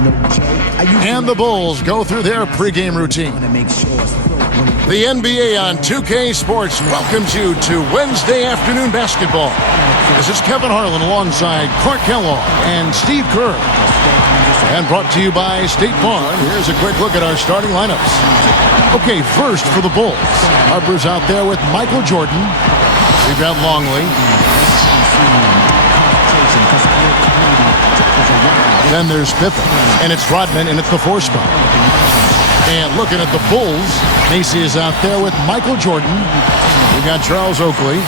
And the Bulls go through their pregame routine. The NBA on 2K Sports welcomes you to Wednesday afternoon basketball. This is Kevin Harlan alongside Clark Kellogg and Steve Kerr. And brought to you by State Farm. Here's a quick look at our starting lineups. Okay, first for the Bulls. Harper's out there with Michael Jordan. We've got Longley. Then there's Pippen, and it's Rodman, and it's the 4 spot. And looking at the Bulls, Macy is out there with Michael Jordan. We've got Charles Oakley.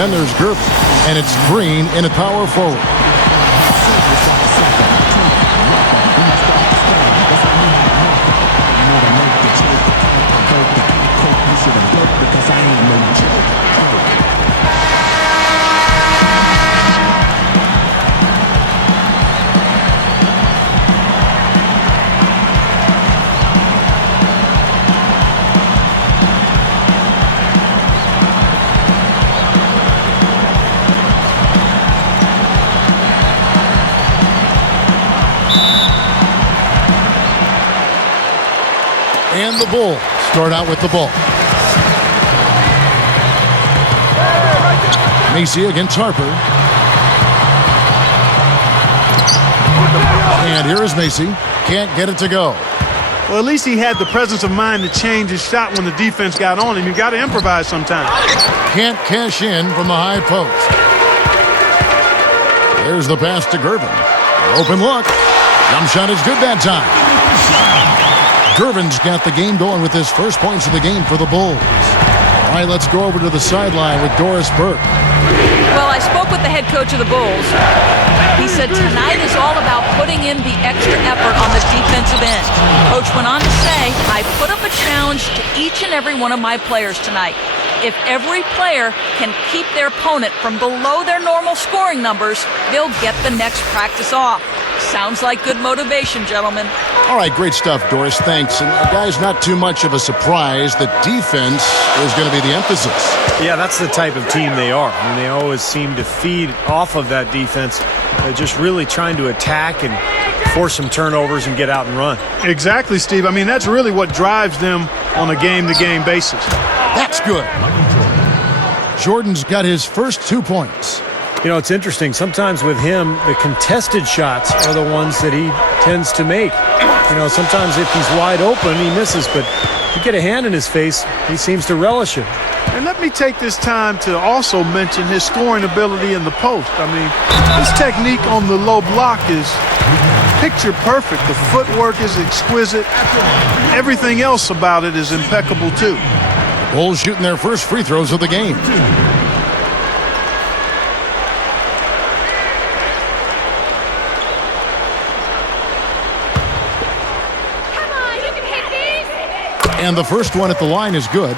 Then there's Gervin, and it's Green in a power forward. And the Bulls start out with the ball. Macy against Harper. And here is Macy. Can't get it to go. Well, at least he had the presence of mind to change his shot when the defense got on him. You got to improvise sometimes. Can't cash in from the high post. There's the pass to Gervin. Open look. Jump shot is good that time. Gervin's got the game going with his first points of the game for the Bulls. All right, let's go over to the sideline with Doris Burke. Well, I spoke with the head coach of the Bulls. He said tonight is all about putting in the extra effort on the defensive end. Coach went on to say, I put up a challenge to each and every one of my players tonight. If every player can keep their opponent from below their normal scoring numbers, they'll get the next practice off. Sounds like good motivation, gentlemen. All right, great stuff, Doris. Thanks. And guys, not too much of a surprise that defense is going to be the emphasis. Yeah, that's the type of team they are. I mean, they always seem to feed off of that defense, just really trying to attack and force some turnovers and get out and run. Exactly, Steve. I mean, that's really what drives them on a game-to-game basis. That's good. Jordan's got his first 2 points. You know, it's interesting. Sometimes with him, the contested shots are the ones that he tends to make. You know, sometimes if he's wide open, he misses. But if you get a hand in his face, he seems to relish it. And let me take this time to also mention his scoring ability in the post. I mean, his technique on the low block is picture perfect. The footwork is exquisite. Everything else about it is impeccable, too. Bulls shooting their first free throws of the game. And the first one at the line is good.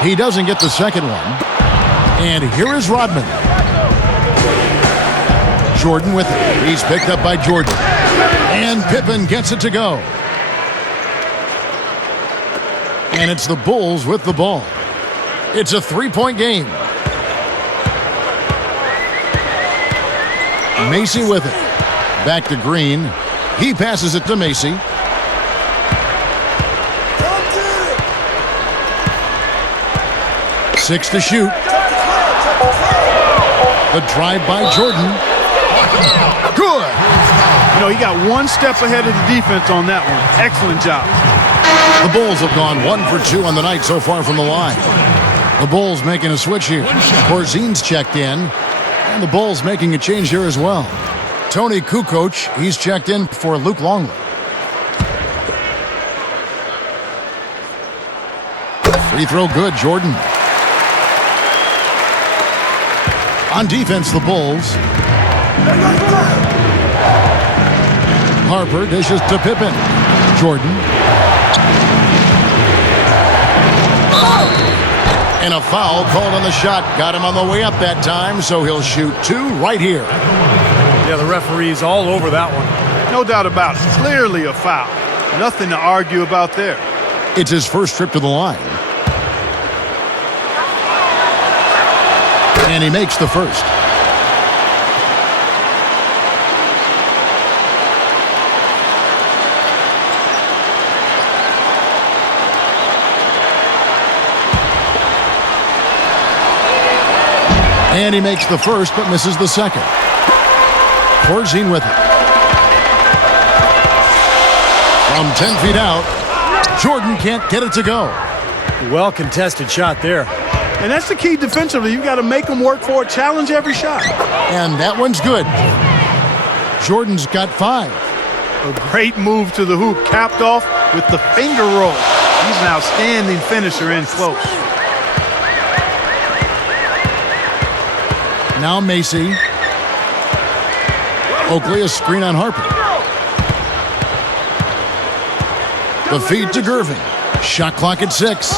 He doesn't get the second one. And here is Rodman. Jordan with it. He's picked up by Jordan. And Pippen gets it to go. And it's the Bulls with the ball. It's a 3-point game. Macy with it. Back to Green. He passes it to Macy. Six to shoot. The drive by Jordan. Good. You know, he got one step ahead of the defense on that one. Excellent job. The Bulls have gone 1 for 2 on the night so far from the line. The Bulls making a switch here. Korzine's checked in. And the Bulls making a change here as well. Tony Kukoc, he's checked in for Luke Longley. Free throw good, Jordan. On defense, the Bulls. Harper dishes to Pippen. Jordan. And a foul called on the shot. Got him on the way up that time, so he'll shoot 2 right here. Yeah, the referee's all over that one. No doubt about it. Clearly a foul. Nothing to argue about there. It's his first trip to the line. And he makes the first. And he makes the first, but misses the second. Corzine with it. From 10 feet out, Jordan can't get it to go. Well-contested shot there. And that's the key defensively. You've got to make them work for it, challenge every shot. And that one's good. Jordan's got 5. A great move to the hoop, capped off with the finger roll. He's an outstanding finisher in close. Now Macy. Oakley, a screen on Harper. The feed to Gervin. Shot clock at 6.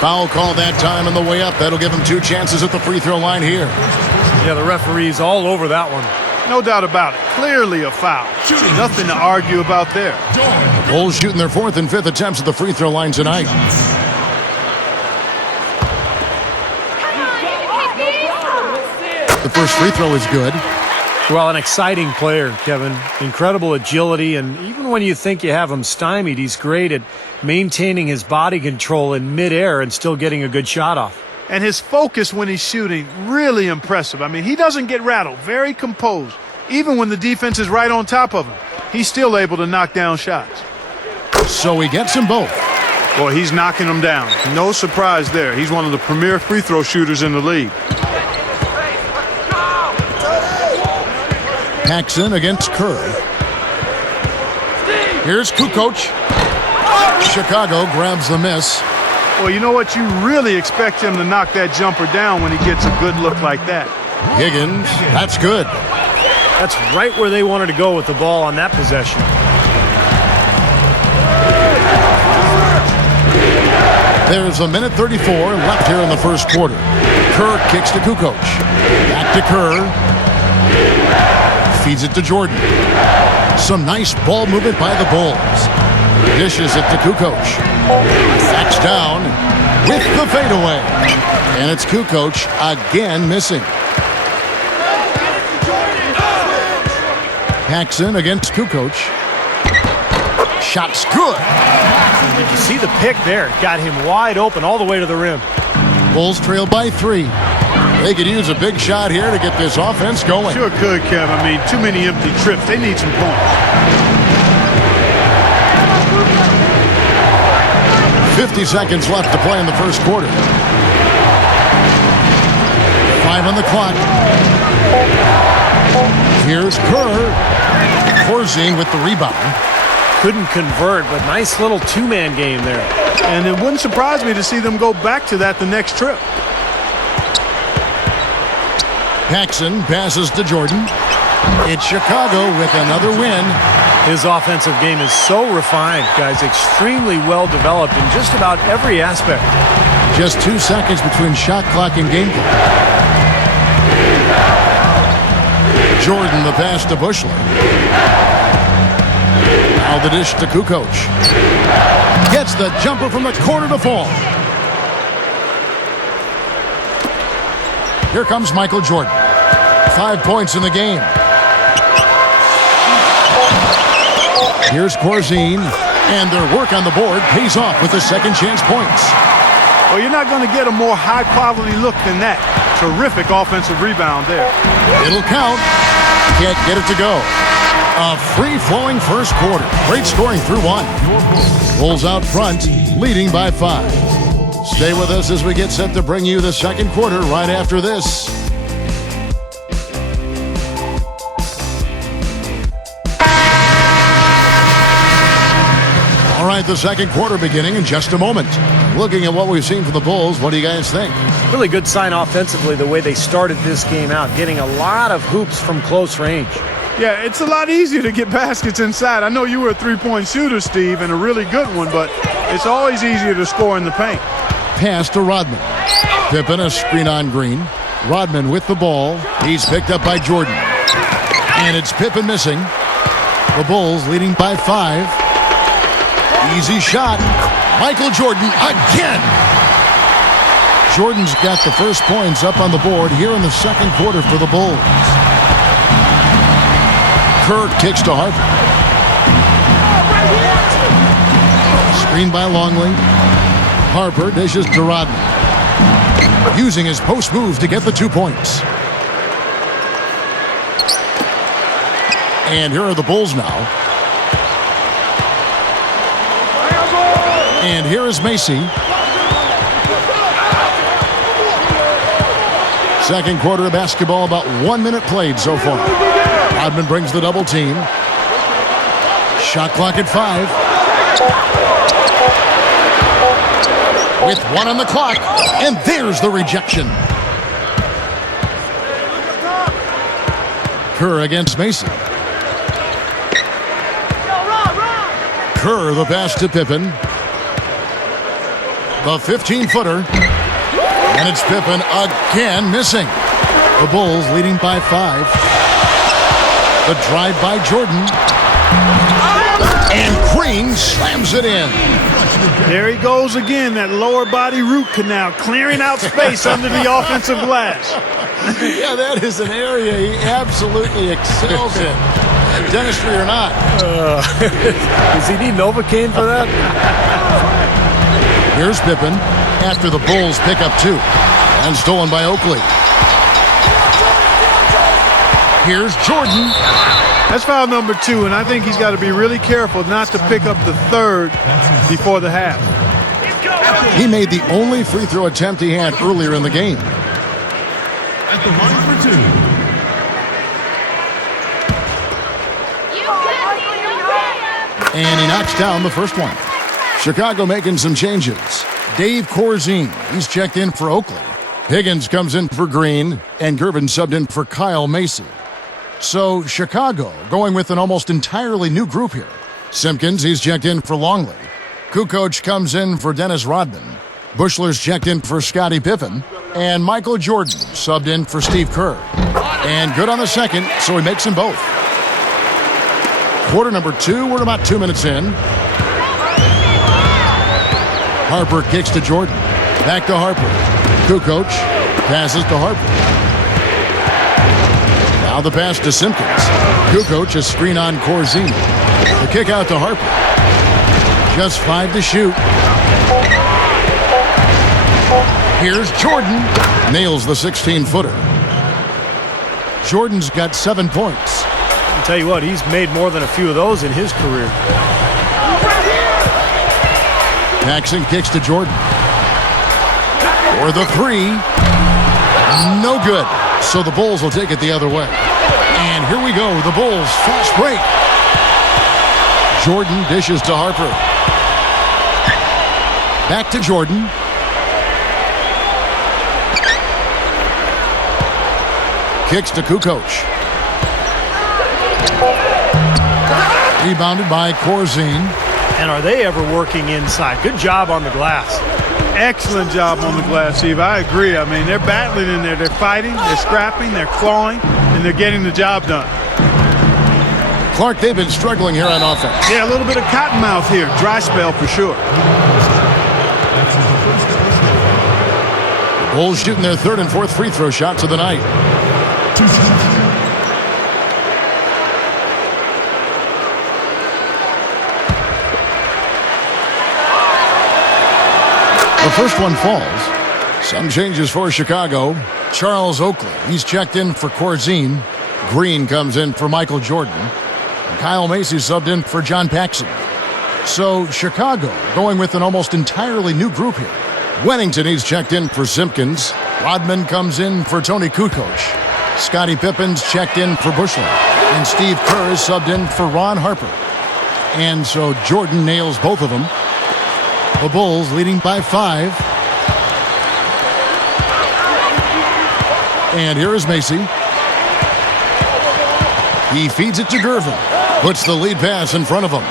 Foul call that time on the way up. That'll give him 2 chances at the free throw line here. Yeah, the referee's all over that one. No doubt about it. Clearly a foul. Nothing to argue about there. The Bulls shooting their 4th and 5th attempts at the free throw line tonight. The first free throw is good. Well, an exciting player, Kevin. Incredible agility, and even when you think you have him stymied, he's great at maintaining his body control in midair and still getting a good shot off. And his focus when he's shooting, really impressive. I mean, he doesn't get rattled, very composed. Even when the defense is right on top of him, he's still able to knock down shots. So he gets them both. Boy, he's knocking them down. No surprise there. He's one of the premier free throw shooters in the league. Paxson against Kerr. Here's Kukoc. Chicago grabs the miss. Well, you know what? You really expect him to knock that jumper down when he gets a good look like that. Higgins, that's good. That's right where they wanted to go with the ball on that possession. There's a minute 34 left here in the first quarter. Kerr kicks to Kukoc. Back to Kerr. Feeds it to Jordan. Some nice ball movement by the Bulls. Dishes it to Kukoc. Backs down with the fadeaway. And it's Kukoc again missing. Paxson against Kukoc. Shot's good. Did you see the pick there? Got him wide open all the way to the rim. Bulls trail by 3. They could use a big shot here to get this offense going. Sure could, Kev. I mean, too many empty trips. They need some points. 50 seconds left to play in the first quarter. 5 on the clock. Here's Kerr. Corzine with the rebound. Couldn't convert, but nice little two-man game there. And it wouldn't surprise me to see them go back to that the next trip. Paxson passes to Jordan. It's Chicago with another win. His offensive game is so refined, guys. Extremely well developed in just about every aspect. Just 2 seconds between shot clock and game clock. Jordan the pass to Bushler. Now the dish to Kukoc. Gets the jumper from the corner to fall. Here comes Michael Jordan. 5 points in the game. Here's Corzine, and their work on the board pays off with the second chance points. Well, you're not going to get a more high-quality look than that. Terrific offensive rebound there. It'll count. Can't get it to go. A free-flowing first quarter. Great scoring through 1. Bulls out front, leading by 5. Stay with us as we get set to bring you the second quarter right after this. All right, the second quarter beginning in just a moment. Looking at what we've seen from the Bulls, what do you guys think? Really good sign offensively the way they started this game out, getting a lot of hoops from close range. Yeah, it's a lot easier to get baskets inside. I know you were a three-point shooter, Steve, and a really good one, but it's always easier to score in the paint. Pass to Rodman. Pippen, a screen on Green. Rodman with the ball. He's picked up by Jordan. And it's Pippen missing. The Bulls leading by 5. Easy shot. Michael Jordan again. Jordan's got the first points up on the board here in the second quarter for the Bulls. Kerr kicks to Harper. Screen by Longley. Harper dishes to Rodman. Using his post move to get the 2 points. And here are the Bulls now. And here is Macy. Second quarter of basketball, about 1 minute played so far. Rodman brings the double team. Shot clock at 5. With 1 on the clock, and there's the rejection. Kerr against Macy. Kerr the pass to Pippen. The 15-footer. And it's Pippen again missing. The Bulls leading by 5. The drive by Jordan. And Green slams it in. There he goes again, that lower body root canal, clearing out space under the offensive glass. Yeah, that is an area he absolutely excels in. Dentistry or not. Does he need Novocaine for that? Here's Pippen after the Bulls pick up 2. And stolen by Oakley. Here's Jordan. That's foul number 2, and I think he's got to be really careful not to pick up the 3rd before the half. He made the only free throw attempt he had earlier in the game. At the line for 2. And he knocks down the first one. Chicago making some changes. Dave Corzine, he's checked in for Oakley. Higgins comes in for Green, and Gervin subbed in for Kyle Macy. So Chicago going with an almost entirely new group here. Simpkins, he's checked in for Longley. Kukoc comes in for Dennis Rodman. Bushler's checked in for Scottie Pippen. And Michael Jordan subbed in for Steve Kerr. And good on the second, so he makes them both. Quarter number 2, we're about 2 minutes in. Harper kicks to Jordan. Back to Harper. Kukoc passes to Harper. Now the pass to Simpkins. Kukoc, a screen on Corzine. The kick out to Harper. Just 5 to shoot. Here's Jordan. Nails the 16-footer. Jordan's got 7 points. I'll tell you what, he's made more than a few of those in his career. Jackson kicks to Jordan. For the 3. No good. So the Bulls will take it the other way. And here we go, the Bulls fast break. Jordan dishes to Harper. Back to Jordan. Kicks to Kukoc. Rebounded by Corzine. And are they ever working inside? Good job on the glass. Excellent job on the glass, Steve. I agree. I mean, they're battling in there. They're fighting, they're scrapping, they're clawing, and they're getting the job done. Clark, they've been struggling here on offense. Yeah, a little bit of cottonmouth here. Dry spell for sure. Bulls shooting their 3rd and 4th free throw shots of the night. The first one falls. Some changes for Chicago. Charles Oakley, he's checked in for Corzine. Green comes in for Michael Jordan. And Kyle Macy subbed in for John Paxson. So Chicago going with an almost entirely new group here. Wennington, he's checked in for Simpkins. Rodman comes in for Tony Kukoc. Scottie Pippen's checked in for Bushler. And Steve Kerr is subbed in for Ron Harper. And so Jordan nails both of them. The Bulls leading by 5. And here is Macy. He feeds it to Gervin. Puts the lead pass in front of him.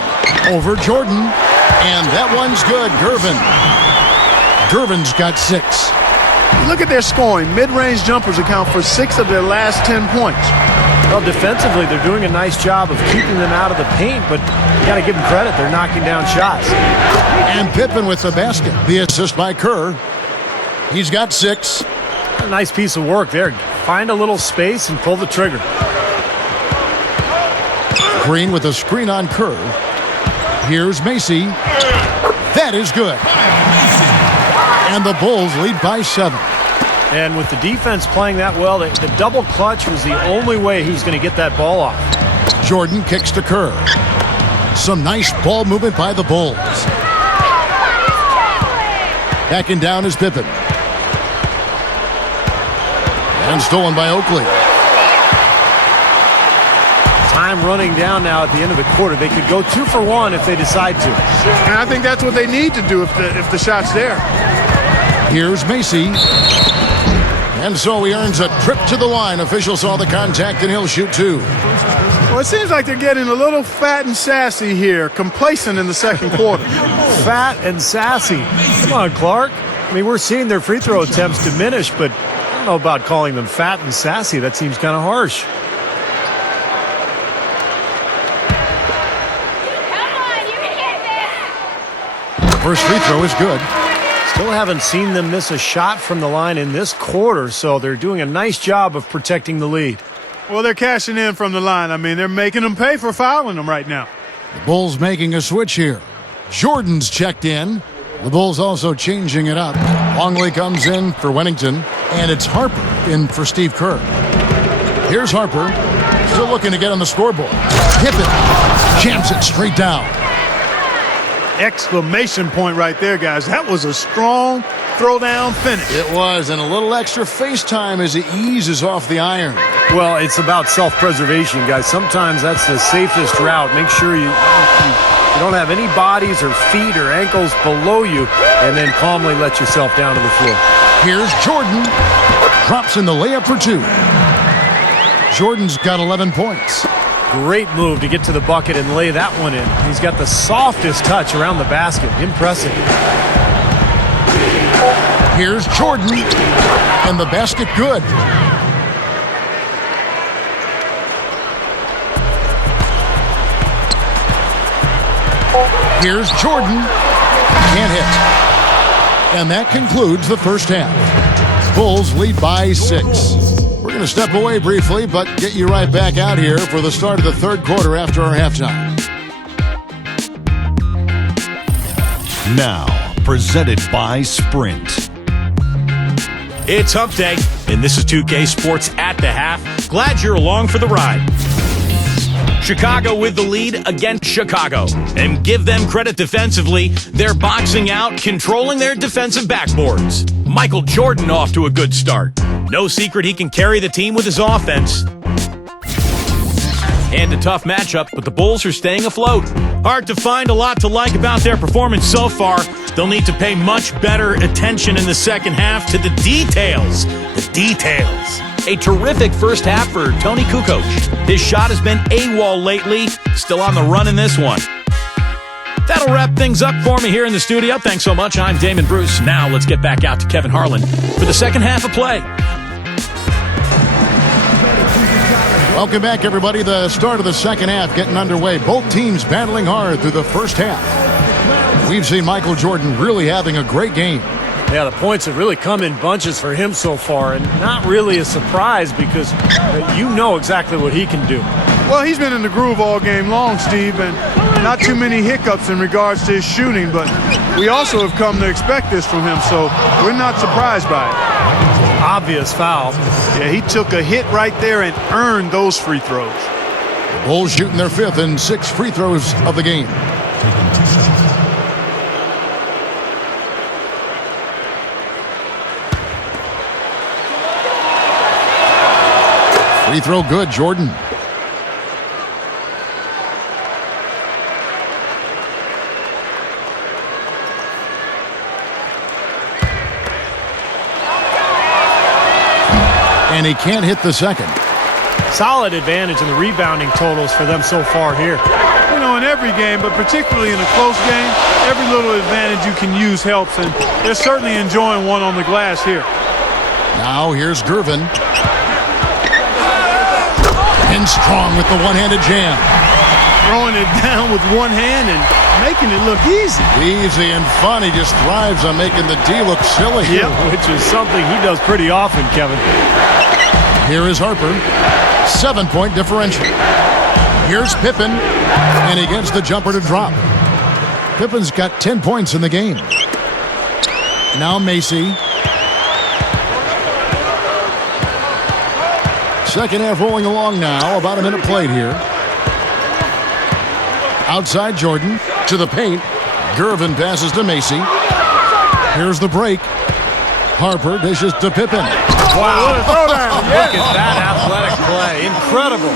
Over Jordan. And that one's good. Gervin's got 6. Look at their scoring. Mid-range jumpers account for 6 of their last 10 points. Well, defensively, they're doing a nice job of keeping them out of the paint, but you got to give them credit. They're knocking down shots. And Pippen with the basket. The assist by Kerr. He's got 6. A nice piece of work there. Find a little space and pull the trigger. Green with a screen on Kerr. Here's Macy. That is good. And the Bulls lead by 7. And with the defense playing that well, the double clutch was the only way he was going to get that ball off. Jordan kicks to Kerr. Some nice ball movement by the Bulls. Backing down is Pippen. And stolen by Oakley. Time running down now at the end of the quarter. They could go 2 for 1 if they decide to. And I think that's what they need to do if the shot's there. Here's Macy. And so he earns a trip to the line. Official saw the contact and he'll shoot 2. Well, it seems like they're getting a little fat and sassy here, complacent in the second quarter. Fat and sassy. Come on, Clark. I mean, we're seeing their free throw attempts diminish, but I don't know about calling them fat and sassy. That seems kind of harsh. First free throw is good. Still haven't seen them miss a shot from the line in this quarter, so they're doing a nice job of protecting the lead. Well, they're cashing in from the line. I mean, they're making them pay for fouling them right now. The Bulls making a switch here. Jordan's checked in. The Bulls also changing it up. Longley comes in for Wennington, and it's Harper in for Steve Kerr. Here's Harper, still looking to get on the scoreboard. Pippen jams it straight down. Exclamation point right there, guys. That was a strong throwdown finish. It was, and a little extra face time as he eases off the iron. Well, it's about self-preservation, guys. Sometimes that's the safest route. Make sure you don't have any bodies or feet or ankles below you, and then calmly let yourself down to the floor. Here's Jordan. Drops in the layup for 2. Jordan's got 11 points. Great move to get to the bucket and lay that one in. He's got the softest touch around the basket. Impressive. Here's Jordan. And the basket good. Here's Jordan. Can't hit. And that concludes the first half. Bulls lead by 6. We're going to step away briefly, but get you right back out here for the start of the third quarter after our halftime. Now, presented by Sprint. It's Hump Day, and this is 2K Sports at the half. Glad you're along for the ride. Chicago with the lead against Chicago. And give them credit defensively. They're boxing out, controlling their defensive backboards. Michael Jordan off to a good start. No secret he can carry the team with his offense. And a tough matchup, but the Bulls are staying afloat. Hard to find a lot to like about their performance so far. They'll need to pay much better attention in the second half to the details. The details. A terrific first half for Tony Kukoc. His shot has been AWOL lately. Still on the run in this one. That'll wrap things up for me here in the studio. Thanks so much. I'm Damon Bruce. Now let's get back out to Kevin Harlan for the second half of play. Welcome back, everybody. The start of the second half getting underway. Both teams battling hard through the first half. We've seen Michael Jordan really having a great game. Yeah, the points have really come in bunches for him so far, and not really a surprise because you know exactly what he can do. Well, he's been in the groove all game long, Steve, and not too many hiccups in regards to his shooting, but we also have come to expect this from him, so we're not surprised by it. Obvious foul. Yeah, he took a hit right there and earned those free throws. Bulls shooting their 5th and 6th free throws of the game. Free throw good, Jordan. And he can't hit the second. Solid advantage in the rebounding totals for them so far here. You know, in every game, but particularly in a close game, every little advantage you can use helps, and they're certainly enjoying one on the glass here. Now here's Gervin. In strong with the one-handed jam. Throwing it down with one hand and making it look easy. Easy and fun. He just thrives on making the D look silly. Yeah, which is something he does pretty often, Kevin. Here is Harper. 7-point differential. Here's Pippen, and he gets the jumper to drop. Pippen's got 10 points in the game. Now Macy. Second half rolling along now. About a minute played here. Outside Jordan to the paint. Gervin passes to Macy. Here's the break. Harper dishes to Pippen. Wow, what a throwdown. Look at that athletic play. Incredible.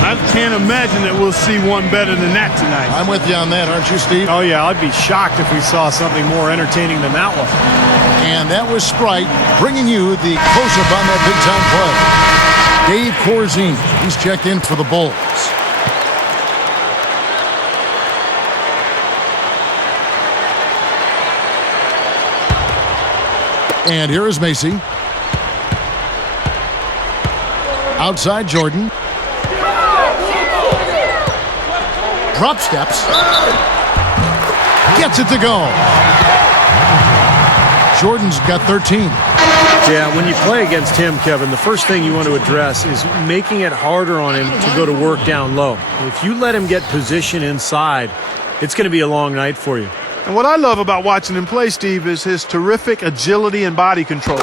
I can't imagine that we'll see one better than that tonight. I'm with you on that, aren't you, Steve? Oh, yeah, I'd be shocked if we saw something more entertaining than that one. And that was Sprite bringing you the close-up on that big-time play. Dave Corzine, he's checked in for the Bulls. And here is Macy. Outside Jordan. Drop steps. Gets it to go. Jordan's got 13. Yeah, when you play against him, Kevin, the first thing you want to address is making it harder on him to go to work down low. If you let him get position inside, it's going to be a long night for you. And what I love about watching him play, Steve, is his terrific agility and body control.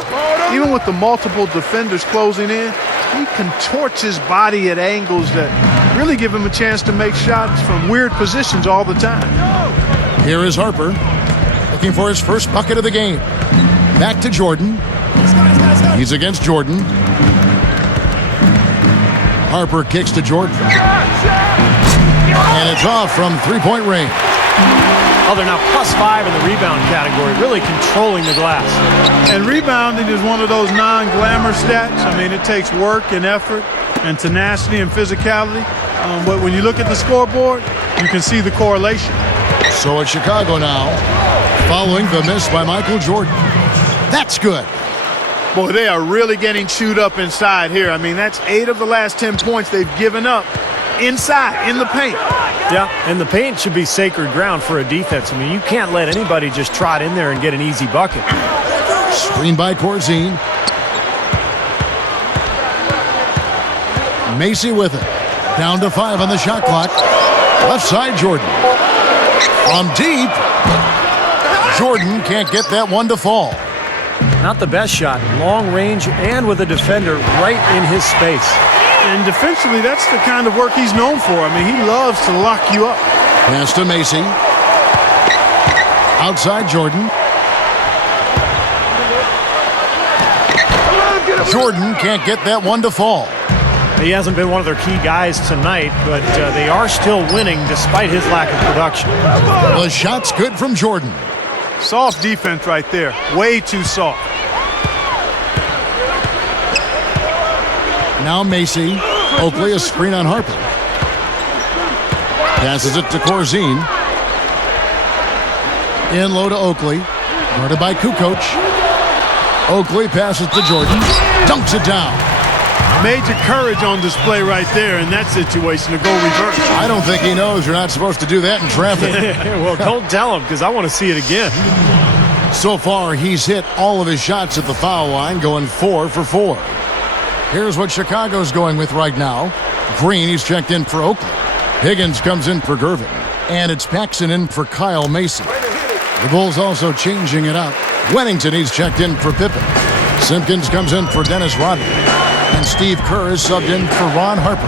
Even with the multiple defenders closing in, he contorts his body at angles that really give him a chance to make shots from weird positions all the time. Here is Harper, looking for his first bucket of the game. Back to Jordan. He's against Jordan. Harper kicks to Jordan. And it's off from three-point range. Oh, they're now +5 in the rebound category, really controlling the glass. And rebounding is one of those non-glamour stats. I mean, it takes work and effort and tenacity and physicality. But when you look at the scoreboard, you can see the correlation. So it's Chicago now, following the miss by Michael Jordan. That's good. Boy, they are really getting chewed up inside here. I mean, that's 8 of the last 10 points they've given up inside, in the paint. Yeah, and the paint should be sacred ground for a defense. I mean, you can't let anybody just trot in there and get an easy bucket. Screen by Corzine. Macy with it. Down to 5 on the shot clock. Left side, Jordan. From deep. Jordan can't get that one to fall. Not the best shot. Long range and with a defender right in his space. And defensively, that's the kind of work he's known for. I mean, he loves to lock you up. Pass to Macy. Outside Jordan. Jordan can't get that one to fall. He hasn't been one of their key guys tonight, but they are still winning despite his lack of production. The shot's good from Jordan. Soft defense right there. Way too soft. Now Macy. Oakley a screen on Harper. Passes it to Corzine. In low to Oakley. Guarded by Kukoc. Oakley passes to Jordan. Dunks it down. Major courage on display right there in that situation to go reverse. I don't think he knows you're not supposed to do that in traffic. Well, don't tell him, because I want to see it again. So far, he's hit all of his shots at the foul line, going 4 for 4. Here's what Chicago's going with right now. Green, he's checked in for Oakley. Higgins comes in for Gervin. And it's Paxson in for Kyle Macy. The Bulls also changing it up. Wennington, he's checked in for Pippen. Simpkins comes in for Dennis Rodman. And Steve Kerr is subbed in for Ron Harper.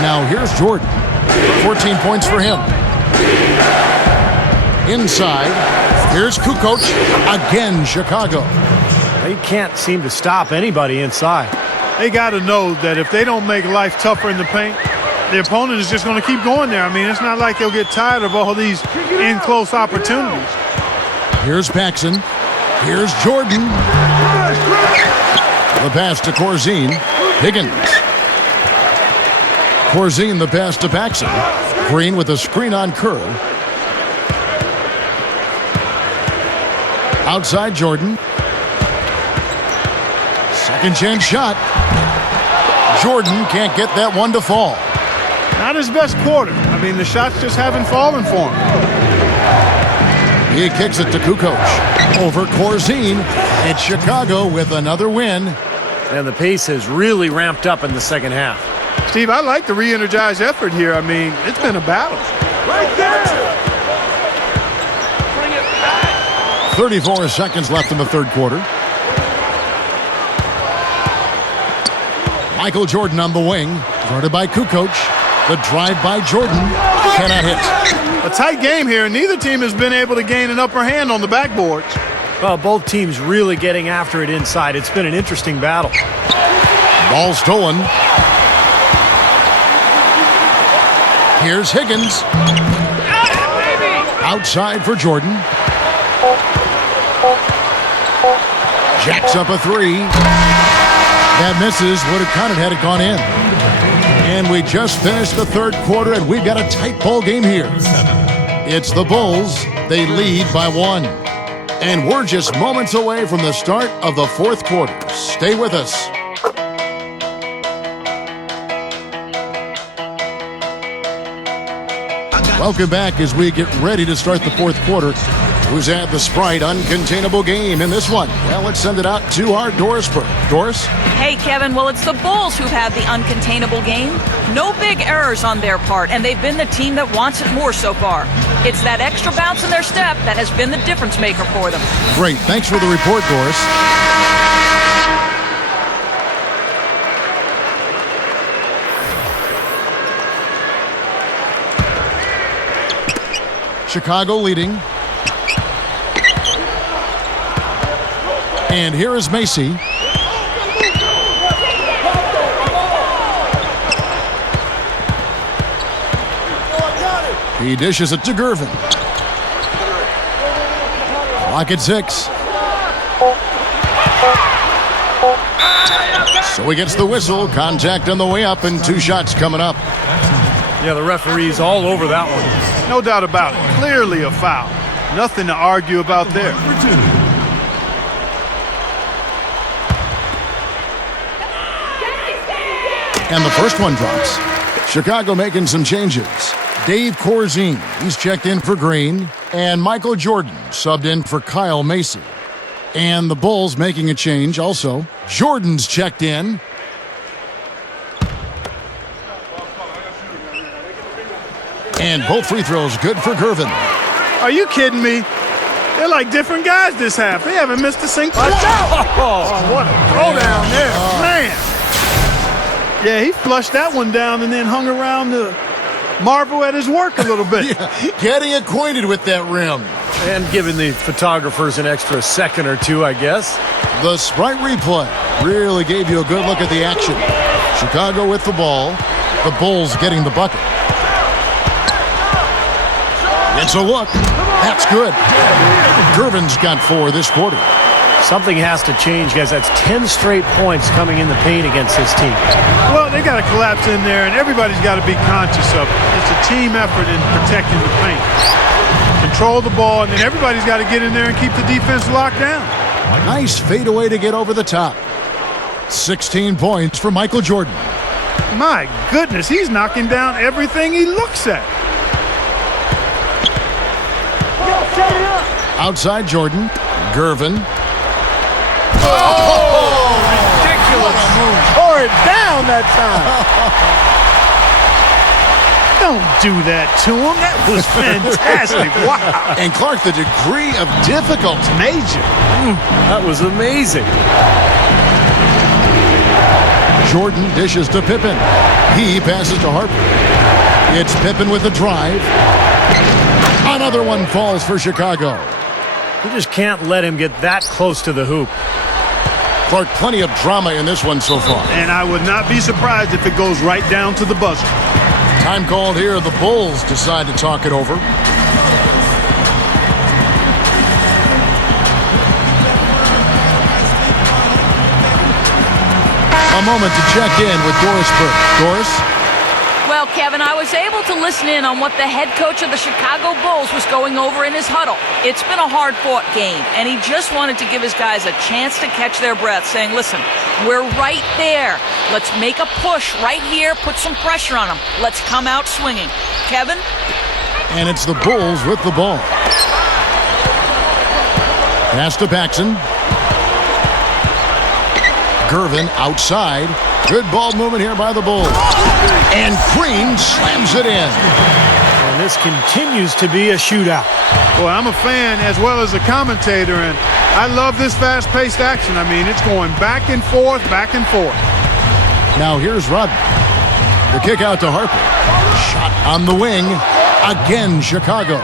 Now here's Jordan. 14 points for him. Inside, here's Kukoc. Again, Chicago. They can't seem to stop anybody inside. They got to know that if they don't make life tougher in the paint, the opponent is just going to keep going there. I mean, it's not like they'll get tired of all these in-close opportunities. Here's Paxson. Here's Jordan. The pass to Corzine. Higgins. Corzine the pass to Paxson. Green with a screen on Kerr. Outside Jordan. Second chance shot. Jordan can't get that one to fall. Not his best quarter. I mean, the shots just haven't fallen for him. He kicks it to Kukoc. Over Corzine. And Chicago with another win. And the pace has really ramped up in the second half. Steve, I like the re-energized effort here. I mean, it's been a battle. Right there. 34 seconds left in the third quarter. Michael Jordan on the wing. Guarded by Kukoc. The drive by Jordan. Cannot hit. A tight game here, and neither team has been able to gain an upper hand on the backboards. Well, both teams really getting after it inside. It's been an interesting battle. Ball stolen. Here's Higgins. Outside for Jordan. Jacks up a three. That misses. Would have counted had it gone in. And we just finished the third quarter, and we've got a tight ball game here. It's the Bulls. They lead by 1. And we're just moments away from the start of the fourth quarter. Stay with us. Welcome back as we get ready to start the fourth quarter. Who's had the Sprite uncontainable game in this one? Well, let's send it out to our Doris Burke. Doris? Hey, Kevin. Well, it's the Bulls who've had the uncontainable game. No big errors on their part, and they've been the team that wants it more so far. It's that extra bounce in their step that has been the difference maker for them. Great. Thanks for the report, Doris. Chicago leading. And here is Macy. He dishes it to Gervin. Clock at 6. So he gets the whistle. Contact on the way up and 2 shots coming up. Yeah, the referee's all over that one. No doubt about it. Clearly a foul. Nothing to argue about there. And the first one drops. Chicago making some changes. Dave Corzine, he's checked in for Green. And Michael Jordan subbed in for Kyle Macy. And the Bulls making a change also. Jordan's checked in. And both free throws good for Gervin. Are you kidding me? They're like different guys this half. They haven't missed a single. Oh, what a throwdown there. Man. Yeah, he flushed that one down and then hung around to marvel at his work a little bit. Yeah, getting acquainted with that rim. And giving the photographers an extra second or two, I guess. The Sprite replay really gave you a good look at the action. Chicago with the ball. The Bulls getting the bucket. It's a look. That's good. Gervin's got 4 this quarter. Something has to change, guys. That's 10 straight points coming in the paint against this team. Well, they got to collapse in there, and everybody's got to be conscious of it. It's a team effort in protecting the paint. Control the ball, and then everybody's got to get in there and keep the defense locked down. Nice fadeaway to get over the top. 16 points for Michael Jordan. My goodness, he's knocking down everything he looks at. Outside Jordan. Gervin. Oh, ridiculous move. Tore it down that time. Don't do that to him. That was fantastic. Wow. And Clark, the degree of difficulty. Major. That was amazing. Jordan dishes to Pippen. He passes to Harper. It's Pippen with a drive. Another one falls for Chicago. You just can't let him get that close to the hoop. Clark, plenty of drama in this one so far. And I would not be surprised if it goes right down to the buzzer. Time called here. The Bulls decide to talk it over. A moment to check in with Doris Burke. Doris? Well, Kevin, I was able to listen in on what the head coach of the Chicago Bulls was going over in his huddle. It's been a hard-fought game, and he just wanted to give his guys a chance to catch their breath, saying, listen, we're right there. Let's make a push right here, put some pressure on them. Let's come out swinging. Kevin? And it's the Bulls with the ball. Pass to Paxson. Gervin outside. Good ball movement here by the Bulls. And Green slams it in. And this continues to be a shootout. Well, I'm a fan as well as a commentator, and I love this fast-paced action. I mean, it's going back and forth, back and forth. Now here's Rodman. The kick out to Harper. Shot on the wing. Again, Chicago.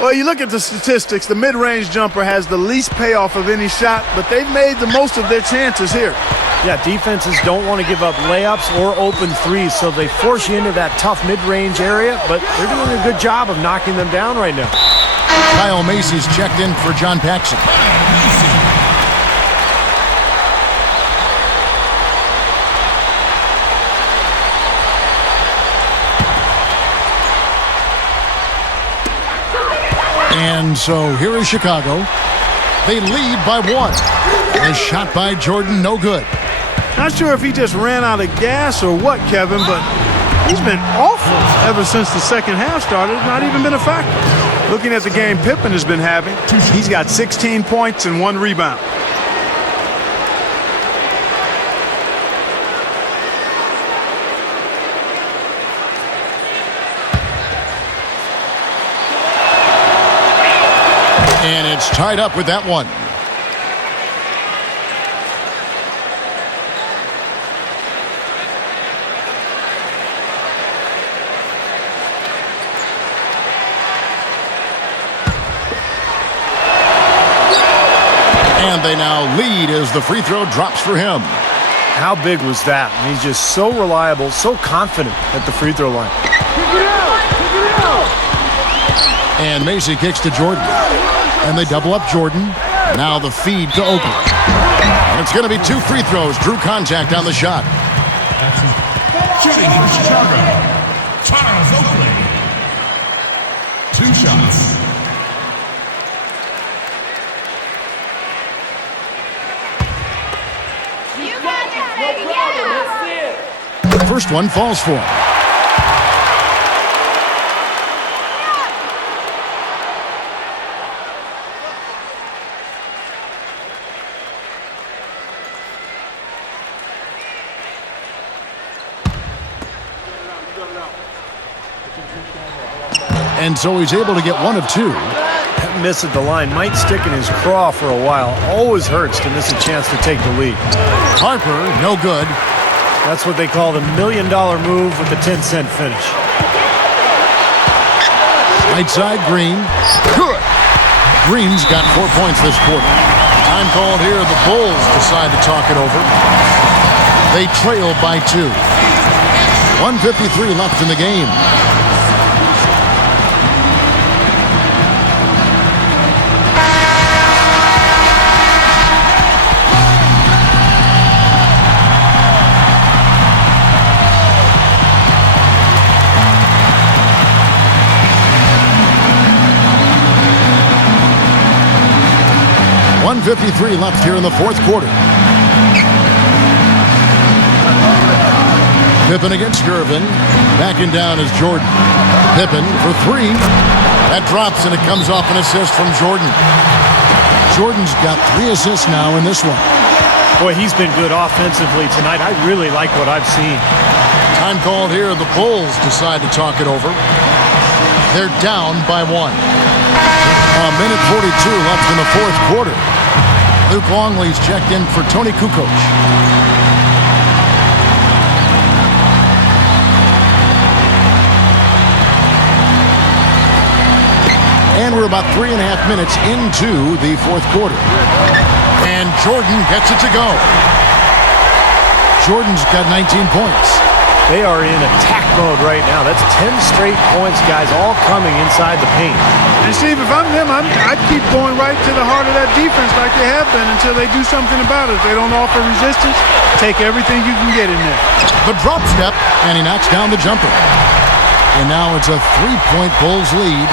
Well, you look at the statistics, the mid-range jumper has the least payoff of any shot, but they've made the most of their chances here. Yeah, defenses don't want to give up layups or open threes, so they force you into that tough mid-range area, but they're doing a good job of knocking them down right now. Kyle Macy's checked in for John Paxson. And so here is Chicago. They lead by 1. A shot by Jordan, no good. Not sure if he just ran out of gas or what, Kevin, but he's been awful ever since the second half started. Not even been a factor. Looking at the game Pippen has been having, he's got 16 points and 1 rebound. And it's tied up with that one. And they now lead as the free throw drops for him. How big was that? He's just so reliable, so confident at the free throw line. And Macy kicks to Jordan. And they double up Jordan. Now the feed to Oakley. And it's going to be 2 free throws. Drew contact on the shot. Shooting for Chicago, Charles Oakley. 2 shots. The first one falls for him. And so he's able to get 1 of 2. That miss at the line might stick in his craw for a while. Always hurts to miss a chance to take the lead. Harper, no good. That's what they call the $1 million move with the 10-cent finish. Right side, Green. Good. Green's got 4 points this quarter. Time called here. The Bulls decide to talk it over. They trail by 2. 1:53 left in the game. .53 left here in the fourth quarter. Pippen against Gervin. Backing down is Jordan. Pippen for 3. That drops and it comes off an assist from Jordan. Jordan's got 3 assists now in this one. Boy, he's been good offensively tonight. I really like what I've seen. Time called here. The Bulls decide to talk it over. They're down by 1. A minute 42 left in the fourth quarter. Luke Longley's checked in for Tony Kukoc. And we're about 3.5 minutes into the fourth quarter. And Jordan gets it to go. Jordan's got 19 points. They are in attack mode right now. That's 10 straight points, guys, all coming inside the paint. And Steve, if I'm them, I'd keep going right to the heart of that defense like they have been until they do something about it. If they don't offer resistance, take everything you can get in there. The drop step, and he knocks down the jumper. And now it's a 3-point Bulls lead.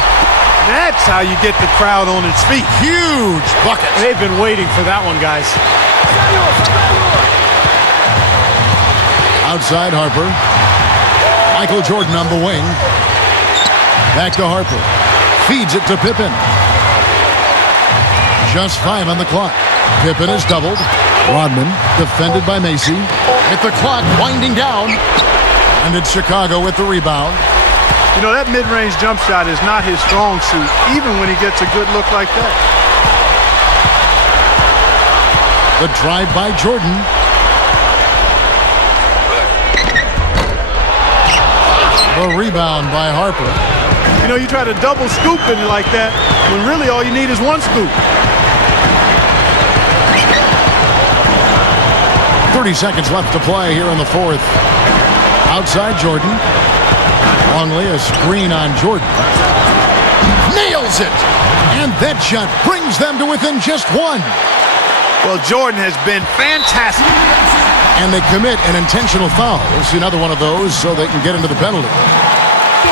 That's how you get the crowd on its feet. Huge bucket. They've been waiting for that one, guys. Outside Harper. Michael Jordan on the wing. Back to Harper. Feeds it to Pippen. Just 5 on the clock. Pippen is doubled. Rodman defended by Macy. With the clock winding down. And it's Chicago with the rebound. You know, that mid-range jump shot is not his strong suit, even when he gets a good look like that. The drive by Jordan. The rebound by Harper. You know, you try to double scoop it like that when really all you need is one scoop. 30 seconds left to play here in the fourth. Outside Jordan. Longley, a screen on Jordan. Nails it! And that shot brings them to within just one. Well, Jordan has been fantastic. And they commit an intentional foul. We'll see another one of those so they can get into the penalty.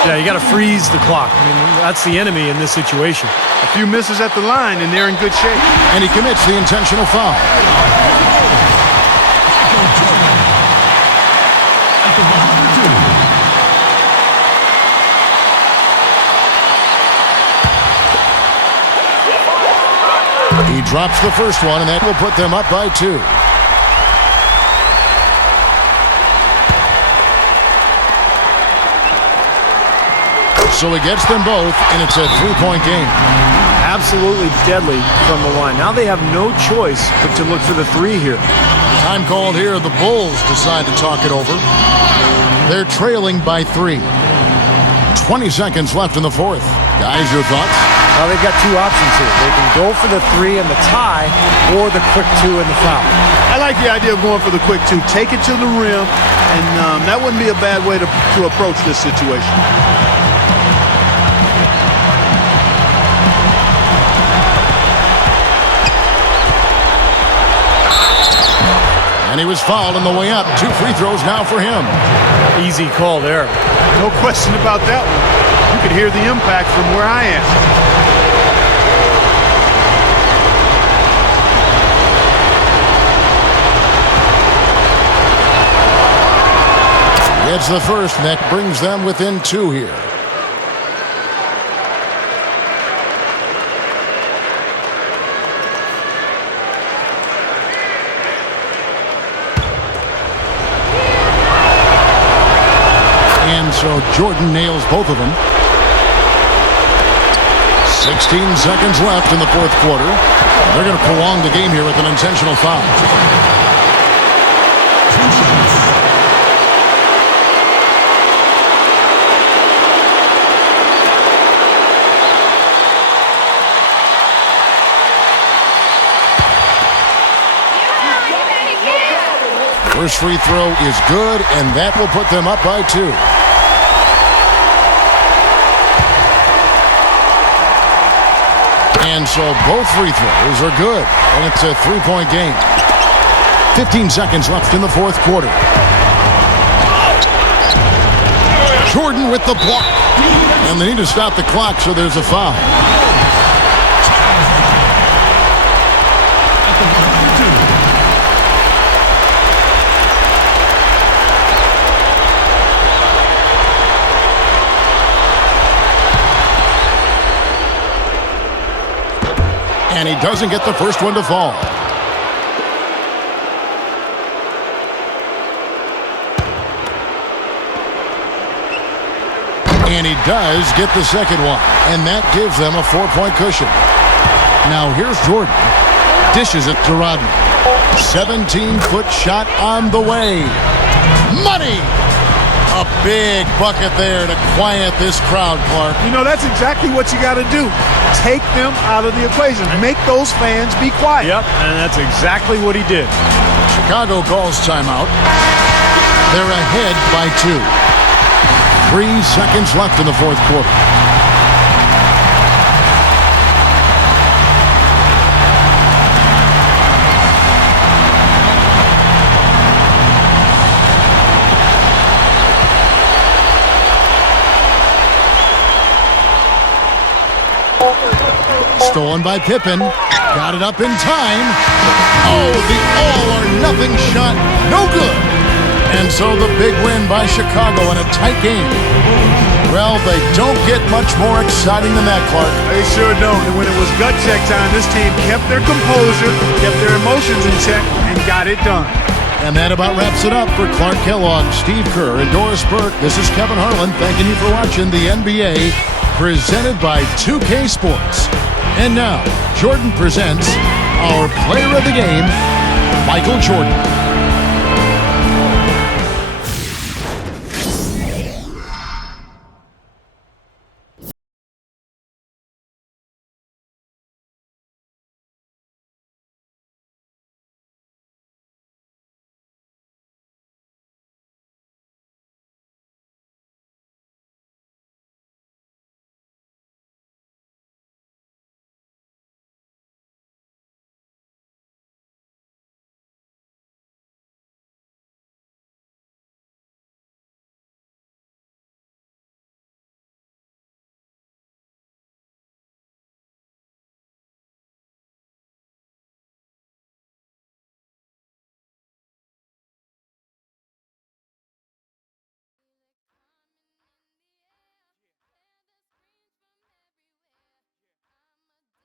Yeah, you got to freeze the clock. I mean, that's the enemy in this situation. A few misses at the line, and they're in good shape. And he commits the intentional foul. He drops the first one, and that will put them up by 2. So he gets them both, and it's a 3-point game. Absolutely deadly from the line. Now they have no choice but to look for the 3 here. Time called here. The Bulls decide to talk it over. They're trailing by 3. 20 seconds left in the fourth. Guys, your thoughts? Well, they've got 2 options here. They can go for the 3 and the tie, or the quick 2 and the foul. I like the idea of going for the quick 2. Take it to the rim, and that wouldn't be a bad way to approach this situation. And he was fouled on the way up. 2 free throws now for him. Easy call there. No question about that one. You could hear the impact from where I am. It's the first, and that brings them within 2 here. And so Jordan nails both of them. 16 seconds left in the fourth quarter. They're going to prolong the game here with an intentional foul. First free throw is good, and that will put them up by 2. And so both free throws are good, and it's a 3-point game. 15 seconds left in the fourth quarter. Jordan with the block. And they need to stop the clock, so there's a foul. And he doesn't get the first one to fall. And he does get the second one. And that gives them a 4-point cushion. Now here's Jordan. Dishes it to Rodman. 17-foot shot on the way. Money! A big bucket there to quiet this crowd, Clark. You know, that's exactly what you got to do. Take them out of the equation. Make those fans be quiet. Yep, and that's exactly what he did. Chicago calls timeout. They're ahead by 2. 3 seconds left in the fourth quarter. Stolen by Pippen. Got it up in time. Oh, the all-or-nothing shot. No good. And so the big win by Chicago in a tight game. Well, they don't get much more exciting than that, Clark. They sure don't. And when it was gut check time, this team kept their composure, kept their emotions in check, and got it done. And that about wraps it up for Clark Kellogg, Steve Kerr, and Doris Burke. This is Kevin Harlan thanking you for watching the NBA, presented by 2K Sports. And now, Jordan presents our player of the game, Michael Jordan.